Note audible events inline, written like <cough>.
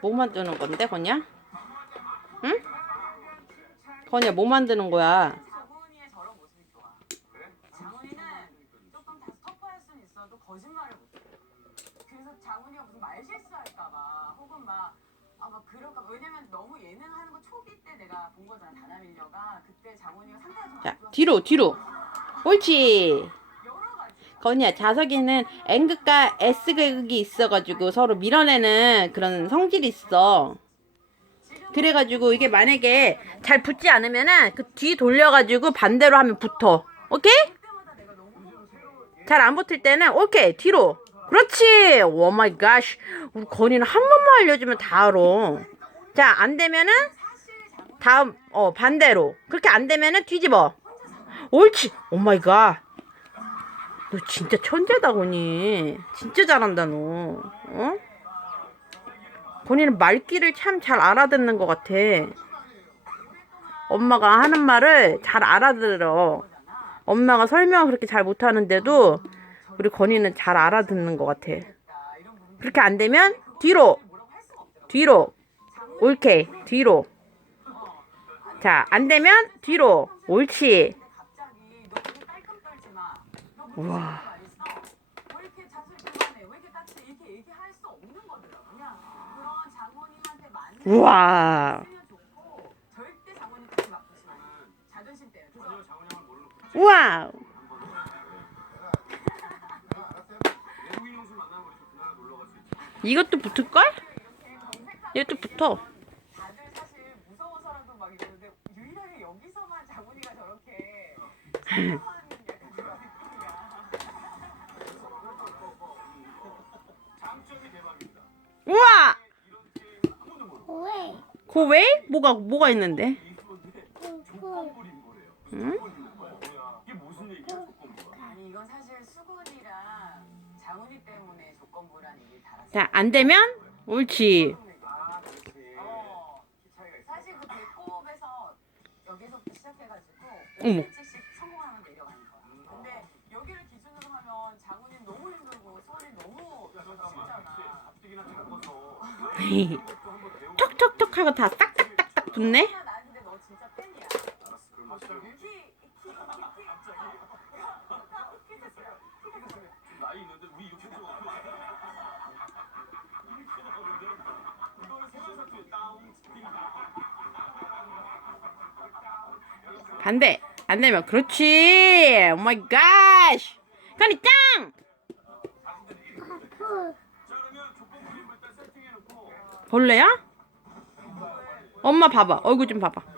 뭐 만드는 건데, 건이야? 응? 건이야, 뭐 만드는 거야? 거짓말을 못해. 그래서 장훈이가 무슨 말 실수할까봐 혹은 막, 아, 막 그럴까 봐. 왜냐면 너무 예능하는 거 초기 때 내가 본 거잖아, 다나밀려가. 그때 장훈이가 상태가 좀안 자. 뒤로, 뒤로. 옳지. 건이야, 자석에는 N극과 S극이 있어가지고 서로 밀어내는 그런 성질이 있어. 그래가지고 이게 만약에 잘 붙지 않으면은 그 뒤 돌려가지고 반대로 하면 붙어. 오케이? 잘 안 붙을 때는 오케이 뒤로. 그렇지. 오 마이 갓. 우리 건이는 한 번만 알려주면 다 알아. 자, 안 되면은 다음 어 반대로. 그렇게 안 되면은 뒤집어. 옳지. 오 마이 갓. 너 진짜 천재다 건이. 진짜 잘한다 너. 어? 건이는 말귀를 참 잘 알아듣는 것 같아. 엄마가 하는 말을 잘 알아들어. 엄마가 설명을 그렇게 잘 못하는데도 우리 건이는 잘 알아듣는 것 같아. 그렇게 안 되면 뒤로. 뒤로. 오케이, 뒤로. 자, 안 되면 뒤로. 옳지. 우와. 우와. 우와. 이것도 붙을걸? 얘도 붙어. <laughs> 우와. 왜? 그 왜? 뭐가 뭐가 있는데? 응? 아니 이건 사실 수근이랑 장훈이 때문에 조건부란 얘기 달았어. 자, 안 되면 옳지. 어. 사실 그 배꼽에서 여기서부터 시작해가지고 어머. 5cm씩 성공하면 내려가는 거야. 근데 여기를 기준으로 하면 장훈이 너무 힘들고 수원이 너무 쉽잖아. 톡톡톡 하고 다 딱딱딱딱 붙네. 반대. 안 되면 그렇지. 오 마이 갓. 간이 짱. 벌레야? 엄마 봐봐. 얼굴 좀 봐봐.